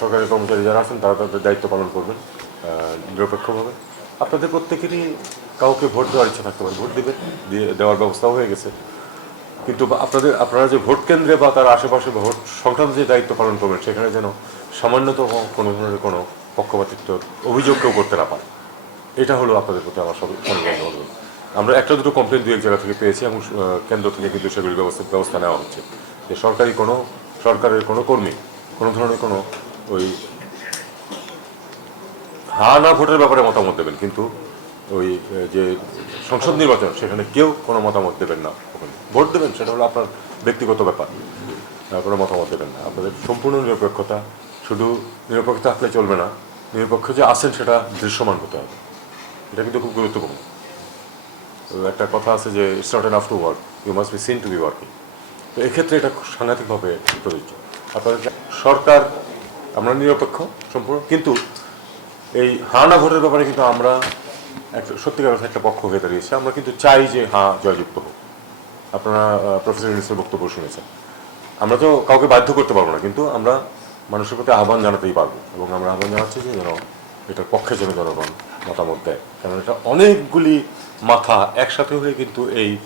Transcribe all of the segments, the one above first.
সরকারি কর্মচারী যারা আছেন, তারা তাদের দায়িত্ব পালন করবেন নিরপেক্ষভাবে। আপনাদের প্রত্যেকেরই কাউকে ভোট দেওয়ার ইচ্ছা থাকতে পারে, ভোট দেবেন দেওয়ার ব্যবস্থাও হয়ে গেছে। কিন্তু আপনাদের, আপনারা যে ভোট কেন্দ্রে বা তার আশেপাশে ভোট সংক্রান্ত যে দায়িত্ব পালন করবেন, সেখানে যেন সামান্যতম কোনো ধরনের কোনো পক্ষপাতিত্ব অভিযোগ কেউ করতে না পারে। এটা হলো আপনাদের প্রতি আমার সব অনুরোধ আমরা একটা দুটো কমপ্লেন দু এক জায়গা থেকে পেয়েছি এবং কেন্দ্র থেকে কিন্তু সেগুলির ব্যবস্থা ব্যবস্থা নেওয়া হচ্ছে। যে সরকারি কোনো সরকারের কোনো কর্মী কোনো ধরনের কোনো ওই হা না ভোটের ব্যাপারে মতামত দেবেন। কিন্তু ওই যে সংসদ নির্বাচন, সেখানে কেউ কোনো মতামত দেবেন না। ওখানে ভোট দেবেন, সেটা হলো আপনার ব্যক্তিগত ব্যাপার। কোনো মতামত দেবেন না। আপনাদের সম্পূর্ণ নিরপেক্ষতা, শুধু নিরপেক্ষতা থাকলে চলবে না। নিরপেক্ষ যে আছেন, সেটা দৃশ্যমান হতে হবে। এটা কিন্তু খুব গুরুত্বপূর্ণ। একটা কথা আছে যে it's not enough to work you must be seen to be working তো এক্ষেত্রে এটা সাংঘাতিকভাবে প্রযোজ্য। আপনাদের সরকার, আমরা নিরপেক্ষ সম্পূর্ণ, কিন্তু এই হা না ভোটের ব্যাপারে কিন্তু আমরা একটা সত্যিকার একটা পক্ষ হয়ে দাঁড়িয়েছি। আমরা কিন্তু চাই যে হ্যাঁ জয়যুক্ত হোক। আপনারা প্রফেসর ইউনিসের বক্তব্য শুনেছেন। আমরা তো কাউকে বাধ্য করতে পারব না, কিন্তু আমরা মানুষের প্রতি আহ্বান জানাতেই পারব। এবং আমরা আহ্বান জানাচ্ছি যে যেন এটার পক্ষে যেন জনগণ মতামত দেয় কারণ এটা অনেকগুলি মাথা একসাথে হয়ে কিন্তু এই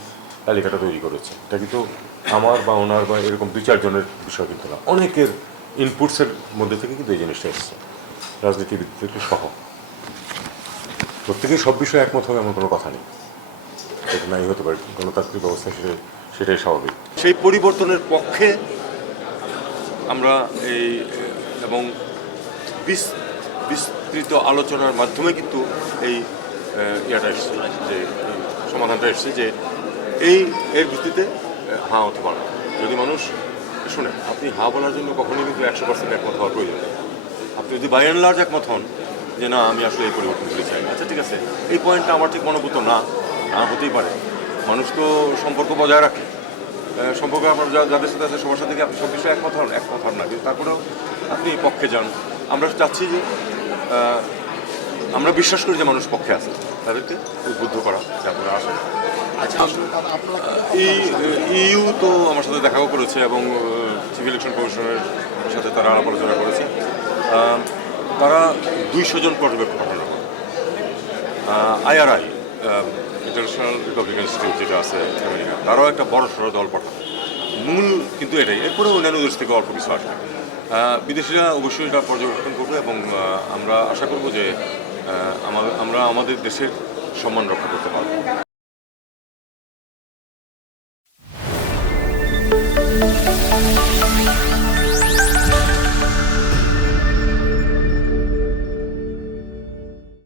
তালিকাটা তৈরি করেছে। এটা কিন্তু আমার বা ওনার বা এরকম দুই চারজনের বিষয় কিন্তু না। অনেকের ইনপুটসের মধ্যে থেকে কিন্তু এই জিনিসটা এসছে। রাজনীতিবিদ থেকে সহ। প্রত্যেকেই সব বিষয়ে একমত হবে এমন কোনো কথা নেই। এটা নাই হতে পারে। গণতান্ত্রিক ব্যবস্থা সেটাই সেটাই স্বাভাবিক। সেই পরিবর্তনের পক্ষে আমরা এই এবং বিস্তৃত আলোচনার মাধ্যমে কিন্তু এই ইয়াটা এসছে, যে সমাধানটা এসছে যে এই, এর ভিত্তিতে হাঁ পারে যদি মানুষ, শুনেন, আপনি হাঁ বলার জন্য কখনোই কিন্তু একশো পার্সেন্ট একমত হওয়ার প্রয়োজন আপনি যদি বাই অ্যান্ড লার্জ একমত হন যে না, আমি আসলে এই পরিবর্তনগুলি চাই আচ্ছা ঠিক আছে, এই পয়েন্টটা আমার ঠিক মনোভূত না না হতেই পারে। মানুষ তো সম্পর্ক বজায় রাখে। সম্পর্কে আপনার যাদের সাথে আছে, সবার সাথে আপনি সব বিষয়ে একমত হন? একমত হন না, কিন্তু তারপরেও আপনি পক্ষে যান। আমরা চাচ্ছি যে আমরা বিশ্বাস করি যে মানুষ পক্ষে আছে। তাদেরকে উদ্বুদ্ধ করা যে আপনারা আসেন আচ্ছা এই ইউ তো আমার সাথে দেখাও করেছে এবং সিভিল ইলেকশন কমিশনের সাথে তারা আলাপ আলোচনা করেছে তারা দুইশো জন পর্যবেক্ষক পাঠানো হবে আইআরআই ইন্টারন্যাশনাল রিপাবলিকান ইনস্টিটিউট যেটা আছে আমেরিকা তারাও একটা বড় সড়ো দল পাঠাবে মূল কিন্তু এটাই এরপরে অন্যান্য দেশ থেকে অল্প কিছু আসবে বিদেশিরা অবশ্যই এটা পর্যবেক্ষণ করবে এবং আমরা আশা করব যে আমরা আমাদের দেশের সম্মান রক্ষা করতে পারব।